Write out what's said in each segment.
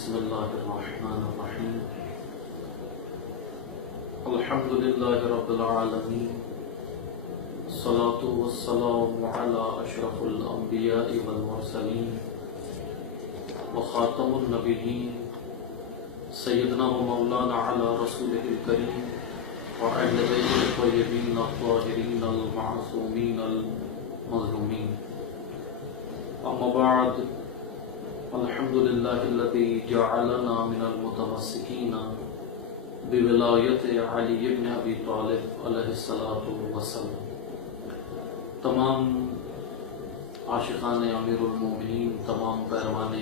بسم اللہ الرحمن الرحیم الحمد للہ رب العالمین الصلاة والسلام علی اشرف الانبیاء والمرسلین وخاتم النبیین سیدنا و مولانا علی رسولہ الکریم وعلی آلہ الطیبین الطاہرین المعصومین المظلومین. اما بعد، الحمد للہ الذی جعلنا من المتمسکین بولایت علی بن ابی طالب علیہ الصلاۃ والسلام. تمام عاشقان امیر المومنین، تمام پیروان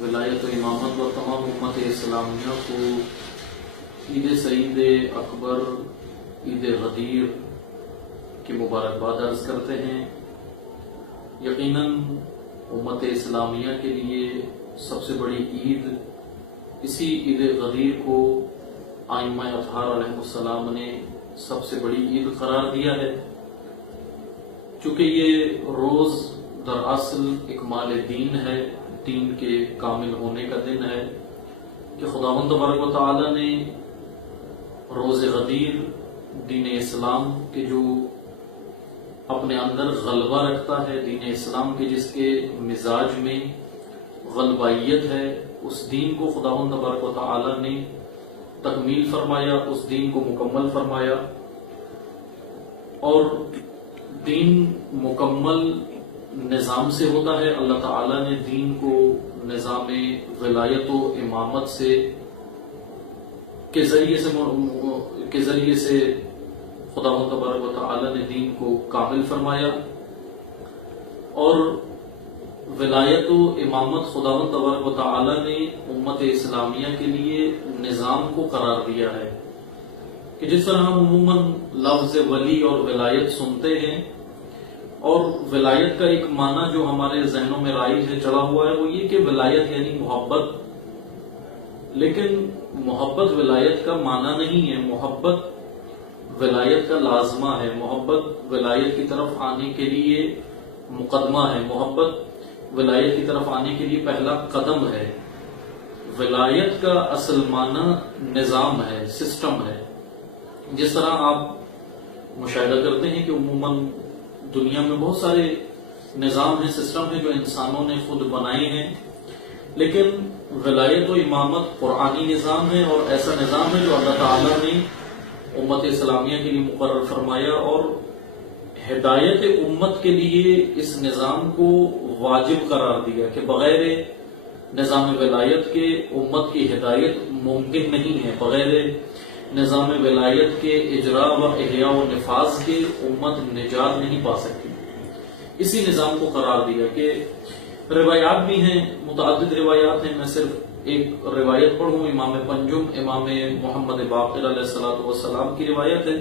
ولایت و امامت و تمام امت اسلامیہ کو عید سعید اکبر، عید غدیر کی مبارکباد عرض کرتے ہیں. یقیناً امت اسلامیہ کے لیے سب سے بڑی عید اسی عید غدیر کو ائمہ اطہار علیہ السلام نے سب سے بڑی عید قرار دیا ہے، چونکہ یہ روز دراصل اکمال دین ہے، دین کے کامل ہونے کا دن ہے کہ خداوند تبارک و تعالی نے روز غدیر دین اسلام کے جو اپنے اندر غلبہ رکھتا ہے، دین اسلام کے جس کے مزاج میں غلبائیت ہے، اس دین کو خداوند تبارک و تعالی نے تکمیل فرمایا، اس دین کو مکمل فرمایا. اور دین مکمل نظام سے ہوتا ہے. اللہ تعالی نے دین کو نظام ولایت و امامت کے ذریعے سے خداوند تبارک و تعالی نے دین کو کامل فرمایا، اور ولایت و امامت خداوند تبارک و تعالی نے امت اسلامیہ کے لیے نظام کو قرار دیا ہے کہ جس طرح ہم عموماً لفظ ولی اور ولایت سنتے ہیں، اور ولایت کا ایک معنی جو ہمارے ذہنوں میں رائج ہے، چڑھا ہوا ہے، وہ یہ کہ ولایت یعنی محبت. لیکن محبت ولایت کا معنی نہیں ہے. محبت ولایت کا لازمہ ہے. محبت ولایت کی طرف آنے کے لیے مقدمہ ہے. محبت ولایت کی طرف آنے کے لیے پہلا قدم ہے. ولایت کا اصل معنی نظام ہے، سسٹم ہے. جس طرح آپ مشاہدہ کرتے ہیں کہ عموماً دنیا میں بہت سارے نظام ہیں، سسٹم ہیں جو انسانوں نے خود بنائے ہیں، لیکن ولایت و امامت قرآنی نظام ہے، اور ایسا نظام ہے جو اللہ تعالیٰ نے امت اسلامیہ کے لیے مقرر فرمایا، اور ہدایت امت کے لیے اس نظام کو واجب قرار دیا کہ بغیر نظام ولایت کے امت کی ہدایت ممکن نہیں ہے. بغیر نظام ولایت کے اجراء و احیاء و نفاذ کے امت نجات نہیں پا سکتی. اسی نظام کو قرار دیا کہ روایات بھی ہیں، متعدد روایات ہیں. میں صرف ایک روایت پڑھوں. امام پنجم، امام محمد باقر علیہ السلام کی روایت ہے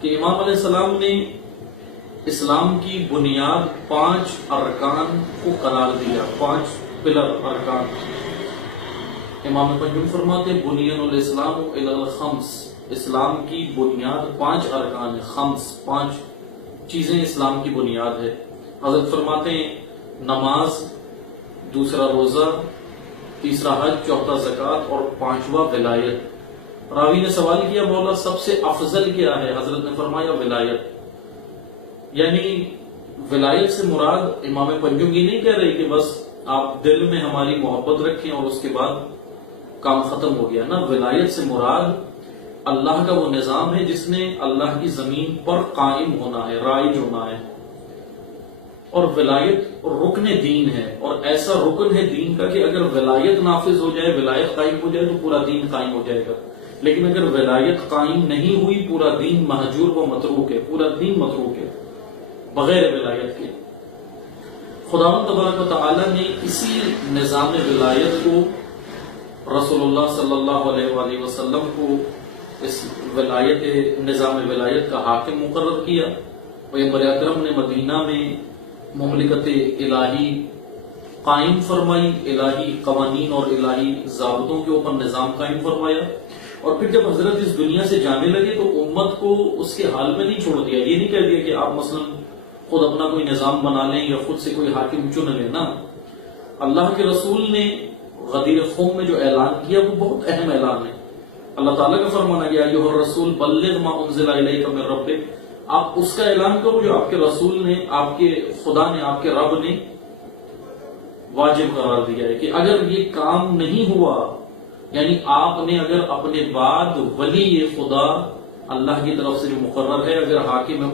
کہ امام علیہ السلام نے اسلام کی بنیاد 5 ارکان کو قرار دیا. 5 پلر ارکان. امام پنجم فرماتے بنیان الاسلام الی الخمس. اسلام کی بنیاد 5 ارکان ہے. خمس، 5 چیزیں اسلام کی بنیاد ہے. حضرت فرماتے ہیں نماز، دوسرا روزہ، تیسرا حج، چوتھا زکوٰۃ، اور 5واں ولایت. راوی نے سوال کیا مولا سب سے افضل کیا ہے؟ حضرت نے فرمایا ولایت. یعنی ولایت سے مراد امام پنجم یہ نہیں کہہ رہی کہ بس آپ دل میں ہماری محبت رکھیں اور اس کے بعد کام ختم ہو گیا. نا، ولایت سے مراد اللہ کا وہ نظام ہے جس نے اللہ کی زمین پر قائم ہونا ہے، رائج ہونا ہے. اور ولایت رکن دین ہے، اور ایسا رکن ہے دین کا کہ اگر ولایت نافذ ہو جائے، ولایت قائم ہو جائے تو پورا دین قائم ہو جائے گا. لیکن اگر ولایت قائم نہیں ہوئی، پورا دین مہجور و متروک ہے. پورا دین متروک ہے بغیر ولایت کے. خداوند تبارک و تعالی نے اسی نظام ولایت کو رسول اللہ صلی اللہ علیہ وآلہ وسلم کو اس نظام ولایت کا حاکم مقرر کیا. پیغمبر اکرم نے مدینہ میں مملکت الہی قائم فرمائی، الہی قوانین اور الہی ضابطوں کے اوپر نظام قائم فرمایا. اور پھر جب حضرت اس دنیا سے جانے لگے تو امت کو اس کے حال میں نہیں چھوڑ دیا. یہ نہیں کہہ دیا کہ آپ مثلا خود اپنا کوئی نظام بنا لیں یا خود سے کوئی حاکم چن لیں. نا، اللہ کے رسول نے غدیر خم میں جو اعلان کیا وہ بہت اہم اعلان ہے. اللہ تعالیٰ کا فرمانا گیا ایھا الرسول بلغ ما انزل الیک من ربک، آپ اس کا اعلان کرو جو آپ کے رسول نے، آپ کے خدا نے، آپ کے رب نے واجب قرار دیا ہے. کہ اگر یہ کام نہیں ہوا، یعنی آپ نے اگر اپنے بعد ولی خدا اللہ کی طرف سے جو مقرر ہے، اگر حاکم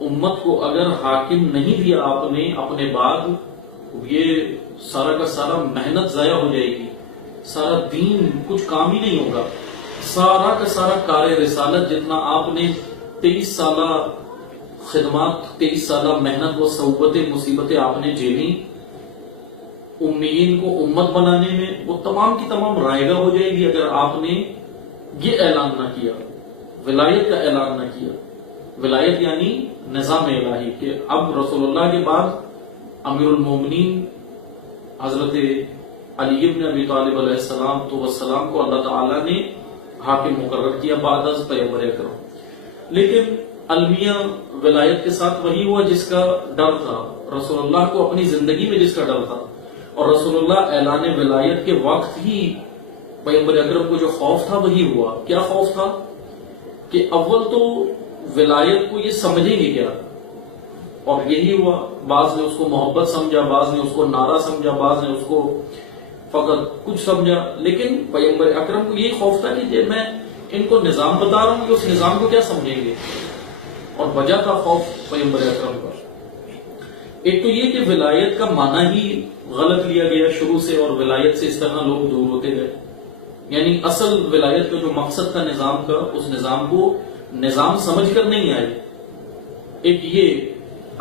امت کو اگر حاکم نہیں دیا آپ نے اپنے بعد، یہ سارا کا سارا محنت ضائع ہو جائے گی، سارا دین کچھ کام ہی نہیں ہوگا. سارا کا سارا کار رسالت جتنا آپ نے 23 سالہ خدمات، 23 سالہ محنت و صعوبتیں مصیبتیں آپ نے جھیلی امیین کو امت بنانے میں، وہ تمام کی تمام رائے گاہ ہو جائے گی اگر آپ نے یہ اعلان نہ کیا، ولایت کا اعلان نہ کیا. ولایت یعنی نظام الہی، کہ اب رسول اللہ کے بعد امیر المومنین حضرت علی بن ابی طالب علیہ السلام کو اللہ تعالیٰ نے حاکم مقرر کیا بعد از پیغمبر اکرم. لیکن المیہ ولایت کے ساتھ وہی ہوا جس کا ڈر تھا، رسول اللہ کو اپنی زندگی میں جس کا ڈر تھا، اور رسول اللہ اعلان ولایت کے وقت ہی پیغمبر اکرم کو جو خوف تھا وہی ہوا. کیا خوف تھا؟ کہ اول تو ولایت کو یہ سمجھیں گے کیا، اور یہی ہوا. بعض نے اس کو محبت سمجھا، بعض نے اس کو نعرہ سمجھا، بعض نے اس کو فقط کچھ سمجھا. لیکن پیغمبر اکرم کو یہ خوف تھا کہ جب میں ان کو نظام بتا رہا ہوں کہ اس نظام کو کیا سمجھیں گے، اور وجہ تھا خوف پیغمبر اکرم کا. ایک تو یہ کہ ولایت کا معنی ہی غلط لیا گیا شروع سے، اور ولایت سے اس طرح لوگ دور ہوتے گئے. یعنی اصل ولایت کا جو مقصد تھا نظام کا، اس نظام کو نظام سمجھ کر نہیں آئے. ایک یہ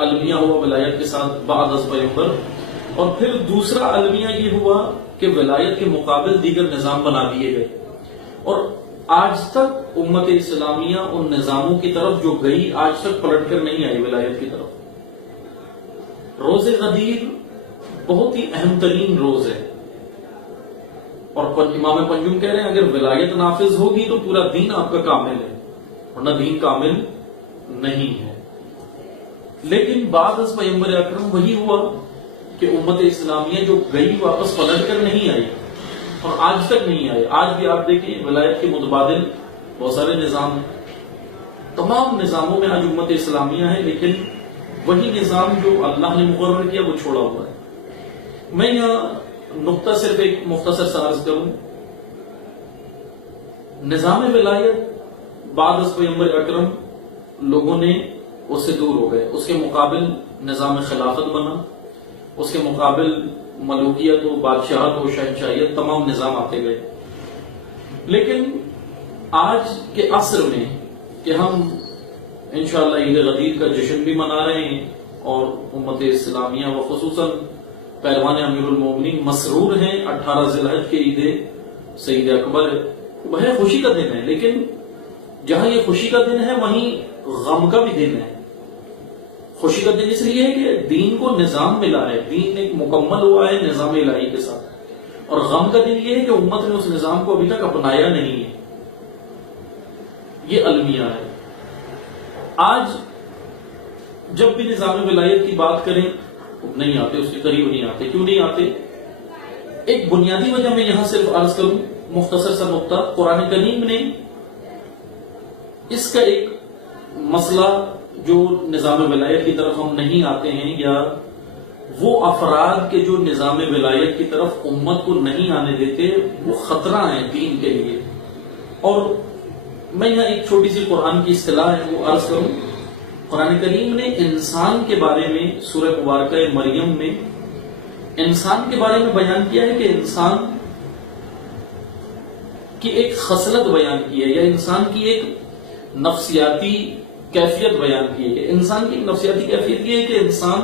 المیہ ہوا ولایت کے ساتھ بعد از پیغمبر، اور پھر دوسرا المیہ یہ ہوا کہ ولایت کے مقابل دیگر نظام بنا دیے گئے. اور آج تک امت اسلامیہ ان نظاموں کی طرف جو گئی آج تک پلٹ کر نہیں آئی ولایت کی طرف. روز غدیر بہت ہی اہم ترین روز ہے، اور امام پنجم کہہ رہے ہیں اگر ولایت نافذ ہوگی تو پورا دین آپ کا کامل ہے، ورنہ دین کامل نہیں ہے. لیکن بعد از پیغمبر اکرم وہی ہوا کہ امت اسلامیہ جو گئی واپس پلٹ کر نہیں آئی، اور آج تک نہیں آئے. آج بھی آپ دیکھیں ولایت کے متبادل بہت سارے نظام ہیں، تمام نظاموں میں آج امت اسلامیہ ہے، لیکن وہی نظام جو اللہ نے مقرر کیا وہ چھوڑا ہوا ہے. میں یہاں نقطہ صرف ایک مختصر سا عرض کروں. نظام ولایت بعد از پیغمبر اکرم لوگوں نے اس سے دور ہو گئے. اس کے مقابل نظام خلافت بنا، اس کے مقابل ملوکیت و بادشاہت و شہنشاہیت تمام نظام آتے گئے. لیکن آج کے عصر میں کہ ہم انشاءاللہ عید غدیر کا جشن بھی منا رہے ہیں، اور امت اسلامیہ و خصوصاً پیروان امیر المومنین مسرور ہیں 18 ذی الحج کے عید سعید اکبر ہے. وہ خوشی کا دن ہے، لیکن جہاں یہ خوشی کا دن ہے وہیں غم کا بھی دن ہے. خوشی کا دن اس لیے ہے کہ دین کو نظام ملا ہے، دین ایک مکمل ہوا ہے نظام الہی کے ساتھ، اور غم کا دن یہ ہے کہ امت نے اس نظام کو ابھی تک اپنایا نہیں ہے. یہ المیہ ہے. آج جب بھی نظام ولایت کی بات کریں نہیں آتے، اس کے قریب نہیں آتے. کیوں نہیں آتے؟ ایک بنیادی وجہ میں یہاں صرف عرض کروں، مختصر سا نقطہ. قرآن کریم نے اس کا ایک مسئلہ جو نظام ولایت کی طرف ہم نہیں آتے ہیں، یا وہ افراد کے جو نظام ولایت کی طرف امت کو نہیں آنے دیتے، وہ خطرہ ہیں دین کے لیے. اور میں یہاں ایک چھوٹی سی قرآن کی اصطلاح ہے وہ عرض کروں. قرآن کریم نے انسان کے بارے میں سورہ مبارکہ مریم میں انسان کے بارے میں بیان کیا ہے کہ انسان کی ایک خصلت بیان کی ہے، یا انسان کی ایک نفسیاتی کیفیت بیان کی ہے. کہ انسان کی ایک نفسیاتی کیفیت یہ ہے کہ انسان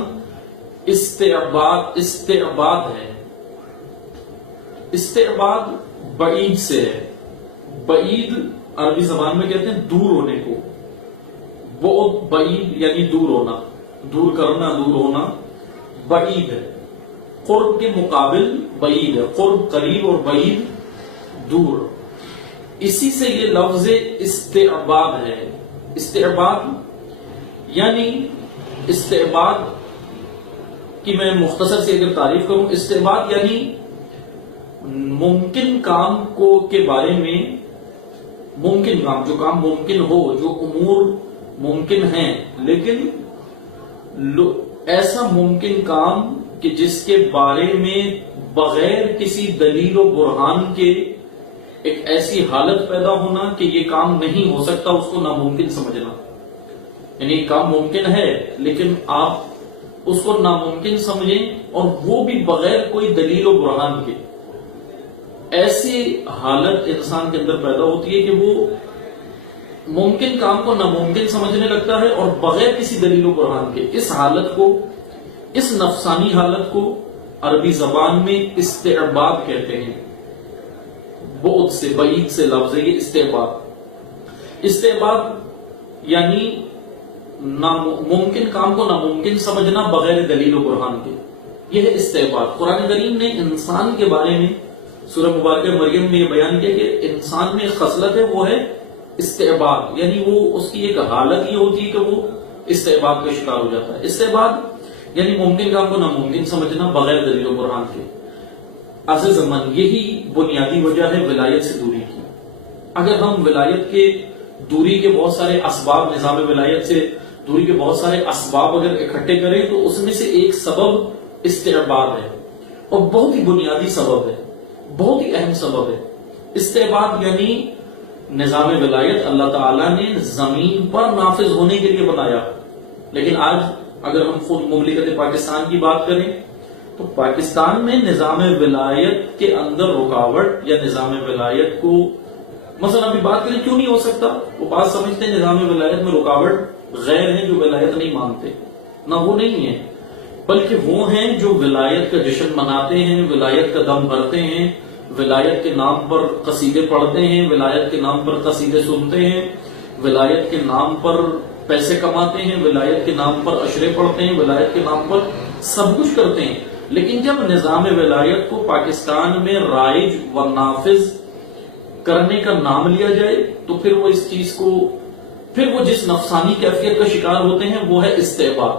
استعباد ہے. استعباد بعید سے ہے. بعید عربی زبان میں کہتے ہیں دور ہونے کو. بہت بعید یعنی دور ہونا، دور کرنا، دور ہونا بعید ہے. قرب کے مقابل بعید ہے. قرب قریب اور بعید دور. اسی سے یہ لفظ استعباد ہے. استعباد یعنی استعباد کی میں مختصر سے اگر تعریف کروں، استعباد یعنی ممکن کام کو کے بارے میں، ممکن کام، جو کام ممکن ہو، جو امور ممکن ہیں، لیکن ایسا ممکن کام کہ جس کے بارے میں بغیر کسی دلیل و برہان کے ایک ایسی حالت پیدا ہونا کہ یہ کام نہیں ہو سکتا، اس کو ناممکن سمجھنا. یعنی کام ممکن ہے لیکن آپ اس کو ناممکن سمجھیں، اور وہ بھی بغیر کوئی دلیل و برہان کے. ایسی حالت انسان کے اندر پیدا ہوتی ہے کہ وہ ممکن کام کو ناممکن سمجھنے لگتا ہے اور بغیر کسی دلیل و برہان کے. اس حالت کو، اس نفسانی حالت کو عربی زبان میں استعباد کہتے ہیں. بعد سے، بعید سے لفظ ہے یہ استعباد. استعباد یعنی ممکن کام کو ناممکن سمجھنا بغیر دلیل و برہان کے. یہ ہے استعباد. قرآن کریم نے انسان کے بارے میں سورہ مبارکہ مریم میں یہ بیان کیا کہ انسان میں ایک خصلت ہے، وہ ہے استعباد. یعنی وہ اس کی ایک حالت یہ ہوتی ہے کہ وہ استعباد کا شکار ہو جاتا ہے. استعباد یعنی ممکن کام کو ناممکن سمجھنا بغیر دلیل و برہان کے. عزیز من، یہی بنیادی وجہ ہے ولایت سے دوری کی. اگر ہم ولایت کے دوری کے بہت سارے اسباب، نظام ولایت سے دوری کے بہت سارے اسباب اگر اکٹھے کریں تو اس میں سے ایک سبب استعباد ہے، اور بہت ہی بنیادی سبب ہے، بہت ہی اہم سبب ہے. استعباد یعنی نظام ولایت اللہ تعالیٰ نے زمین پر نافذ ہونے کے لیے بنایا، لیکن آج اگر ہم خود مملکت پاکستان کی بات کریں تو پاکستان میں نظام ولایت کے اندر رکاوٹ یا نظام ولایت کو مثلا ابھی بات کریں کیوں نہیں ہو سکتا. وہ بات سمجھتے ہیں نظام ولایت میں رکاوٹ غیر ہیں جو ولایت نہیں مانتے. نہ وہ نہیں ہے، بلکہ وہ ہیں جو ولایت کا جشن مناتے ہیں، ولایت کا دم بھرتے ہیں، ولایت کے نام پر قصیدے پڑھتے ہیں، ولایت کے نام پر قصیدے سنتے ہیں، ولایت کے نام پر پیسے کماتے ہیں، ولایت کے نام پر عشرے پڑھتے ہیں، ولایت کے نام پر سب کچھ کرتے ہیں. لیکن جب نظام ولایت کو پاکستان میں رائج و نافذ کرنے کا نام لیا جائے تو پھر وہ اس چیز کو، پھر وہ جس نفسانی کیفیت کا شکار ہوتے ہیں وہ ہے استعباد.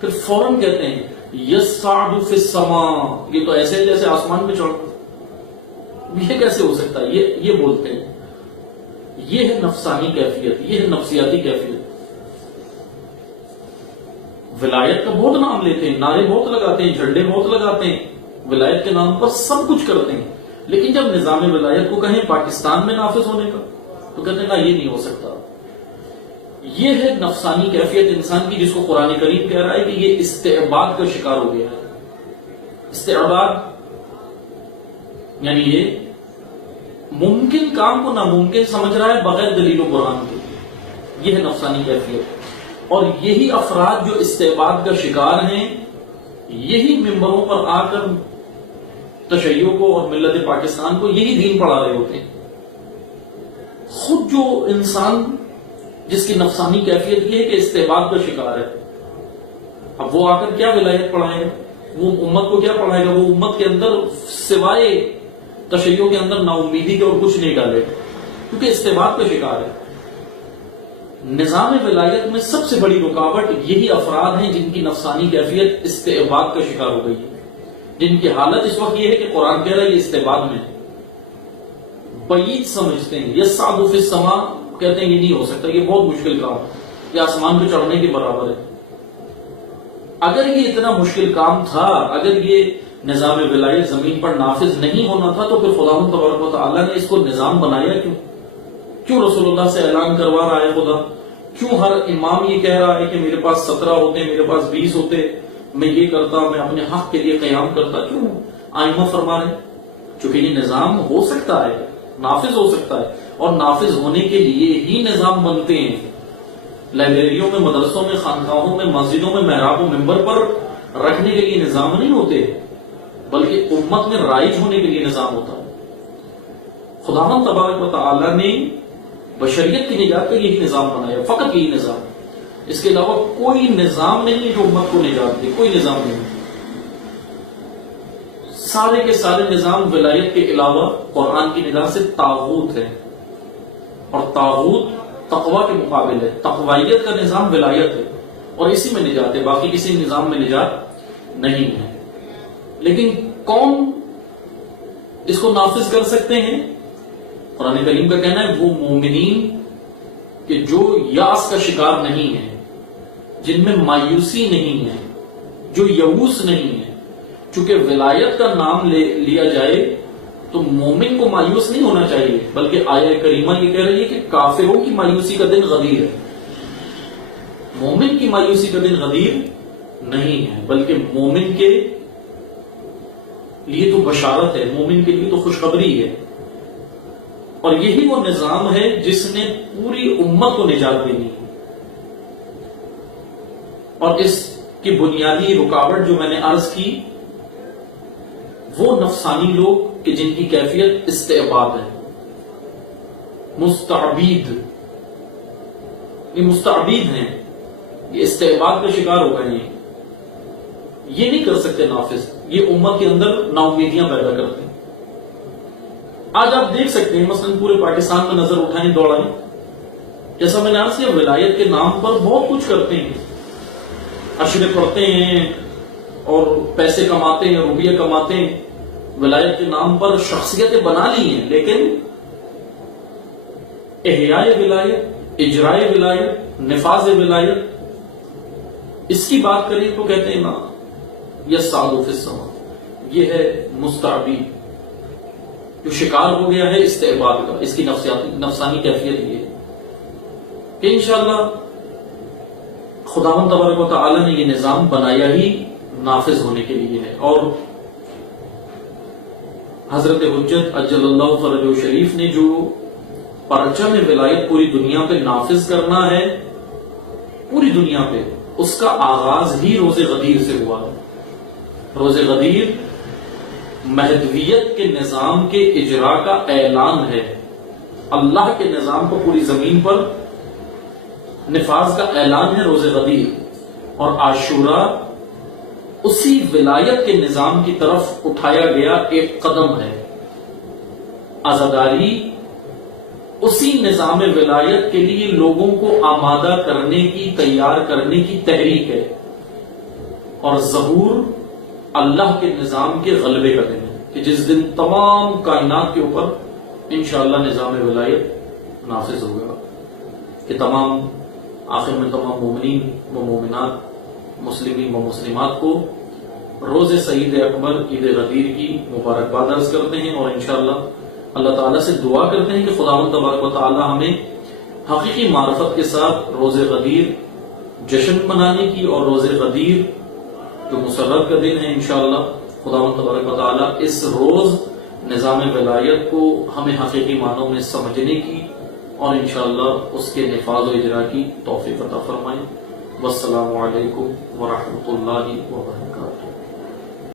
پھر فوراً کہتے ہیں یصعد فی السماء، یہ تو ایسے جیسے آسمان میں چڑھ، یہ کیسے ہو سکتا ہے، یہ بولتے ہیں. یہ ہے نفسانی کیفیت، یہ ہے نفسیاتی کیفیت. ولایت کا بہت نام لیتے ہیں، نعرے بہت لگاتے ہیں، جھنڈے بہت لگاتے ہیں، ولایت کے نام پر سب کچھ کرتے ہیں، لیکن جب نظام ولایت کو کہیں پاکستان میں نافذ ہونے کا تو کہتے ہیں نا یہ نہیں ہو سکتا. یہ ہے نفسانی کیفیت انسان کی، جس کو قرآن کریم کہہ رہا ہے کہ یہ استعباد کا شکار ہو گیا ہے. استعباد یعنی یہ ممکن کام کو ناممکن سمجھ رہا ہے بغیر دلیل و برہان کے. یہ ہے نفسانی کیفیت. اور یہی افراد جو استعباد کا شکار ہیں، یہی ممبروں پر آ کر تشیع کو اور ملت پاکستان کو یہی دین پڑھا رہے ہوتے ہیں. خود جو انسان جس کی نفسانی کیفیت یہ ہے کہ استعباد کا شکار ہے، اب وہ آ کر کیا ولایت پڑھائے گا، وہ امت کو کیا پڑھائے گا؟ وہ امت کے اندر سوائے تشیع کے اندر نا امیدی کے اور کچھ نہیں ڈالے گا، کیونکہ استعباد کا شکار ہے. نظام ولایت میں سب سے بڑی رکاوٹ یہی افراد ہیں جن کی نفسانی کیفیت استعباد کا شکار ہو گئی ہے، جن کی حالت اس وقت یہ ہے کہ قرآن کہہ رہا ہے یہ استعباد میں بعید سمجھتے ہیں. یصعد فی السماء کہتے ہیں یہ نہیں ہو سکتا، یہ بہت مشکل کام ہے، یہ آسمان پہ چڑھنے کے برابر ہے. اگر یہ اتنا مشکل کام تھا، اگر یہ نظام ولایت زمین پر نافذ نہیں ہونا تھا تو پھر خداوند تبارک و تعالیٰ نے اس کو نظام بنایا کیوں رسول اللہ سے اعلان کروا رہا ہے خدا؟ کیوں ہر امام یہ کہہ رہا ہے کہ میرے پاس 17 ہوتے، میرے پاس 20 ہوتے، میں یہ کرتا، میں اپنے حق کے لیے قیام کرتا؟ کیوں آئمہ فرما رہے ہیں؟ چونکہ یہ نظام ہو سکتا ہے، نافذ ہو سکتا ہے، اور نافذ ہونے کے لیے ہی نظام بنتے ہیں. لائبریریوں میں، مدرسوں میں، خانقاہوں میں، مسجدوں میں، محراب و ممبر پر رکھنے کے لیے نظام نہیں ہوتے، بلکہ امت میں رائج ہونے کے لیے نظام ہوتا ہے. خداوند تبارک و تعالیٰ نے بشریت کی نجات کا یہی نظام بنایا، فقط یہی نظام. اس کے علاوہ کوئی نظام نہیں جو امت کو نجات دے، کوئی نظام نہیں. سارے کے سارے نظام ولایت کے علاوہ قرآن کی نگاہ سے طاغوت ہے، اور طاغوت تقوی کے مقابل ہے. تقویت کا نظام ولایت ہے، اور اسی میں نجات ہے، باقی کسی نظام میں نجات نہیں ہے. لیکن کون اس کو نافذ کر سکتے ہیں؟ قرآن کریم کا کہنا ہے وہ مومنین کہ جو یاس کا شکار نہیں ہے، جن میں مایوسی نہیں ہے، جو یئوس نہیں ہے. چونکہ ولایت کا نام لیا جائے تو مومن کو مایوس نہیں ہونا چاہیے، بلکہ آیہ کریمہ یہ کہہ رہی ہے کہ کافروں کی مایوسی کا دن غدیر ہے. مومن کی مایوسی کا دن غدیر نہیں ہے، بلکہ مومن کے لیے تو بشارت ہے، مومن کے لیے تو خوشخبری ہے. اور یہی وہ نظام ہے جس نے پوری امت کو نجات دینی ہے. اور اس کی بنیادی رکاوٹ جو میں نے عرض کی، وہ نفسانی لوگ کہ جن کی کیفیت استعباد ہے، مستعبید، یہ مستعبید ہیں، یہ استعباد کا شکار ہو گئے ہیں. یہ نہیں کر سکتے نافذ، یہ امت کے اندر ناامیدیاں پیدا کرتے ہیں. آج آپ دیکھ سکتے ہیں مثلا پورے پاکستان میں نظر اٹھائیں، دوڑائیں، جیسا میں نے عرض کیا ولایت کے نام پر بہت کچھ کرتے ہیں، اشرے پڑھتے ہیں اور پیسے کماتے ہیں، روپیے کماتے ہیں، ولایت کے نام پر شخصیتیں بنا لی ہیں. لیکن احیاء ولایت، اجراء ولایت، نفاذ ولایت، اس کی بات کریں تو کہتے ہیں نا یصعد فی السماء، یہ ہے مستعبید، جو شکار ہو گیا ہے استعباد کا. اس کی نفسانی کیفیت یہ ہے کہ انشاءاللہ خداوند تبارک و تعالی نے یہ نظام بنایا ہی نافذ ہونے کے لیے ہے. اور حضرت حجت اجل اللہ فرجہ شریف نے جو پرچم ولایت پوری دنیا پہ نافذ کرنا ہے، پوری دنیا پہ، اس کا آغاز ہی روز غدیر سے ہوا ہے. روز غدیر مہدویت کے نظام کے اجرا کا اعلان ہے، اللہ کے نظام کو پوری زمین پر نفاذ کا اعلان ہے روز غدیر. اور عاشورہ اسی ولایت کے نظام کی طرف اٹھایا گیا ایک قدم ہے. عزاداری اسی نظام ولایت کے لیے لوگوں کو آمادہ کرنے کی، تیار کرنے کی تحریک ہے. اور ظہور اللہ کے نظام کے غلبے کا دن ہے کہ جس دن تمام کائنات کے اوپر انشاءاللہ نظام ولایت نافذ ہوگا، کہ تمام آخر میں تمام مومنین و مومنات، مسلمین و مسلمات کو روز سعید اکبر عید غدیر کی مبارکباد عرض کرتے ہیں. اور انشاءاللہ اللہ تعالیٰ سے دعا کرتے ہیں کہ خداوند تبارک و تعالی ہمیں حقیقی معرفت کے ساتھ روز غدیر جشن منانے کی، اور روز غدیر جو مسرت کا دن ہے انشاءاللہ خداوند تبارک و تعالی اس روز نظام ولایت کو ہمیں حقیقی معنوں میں سمجھنے کی اور انشاءاللہ اس کے نفاذ و اجرا کی توفیق عطا فرمائے. والسلام علیکم ورحمۃ اللہ وبرکاتہ.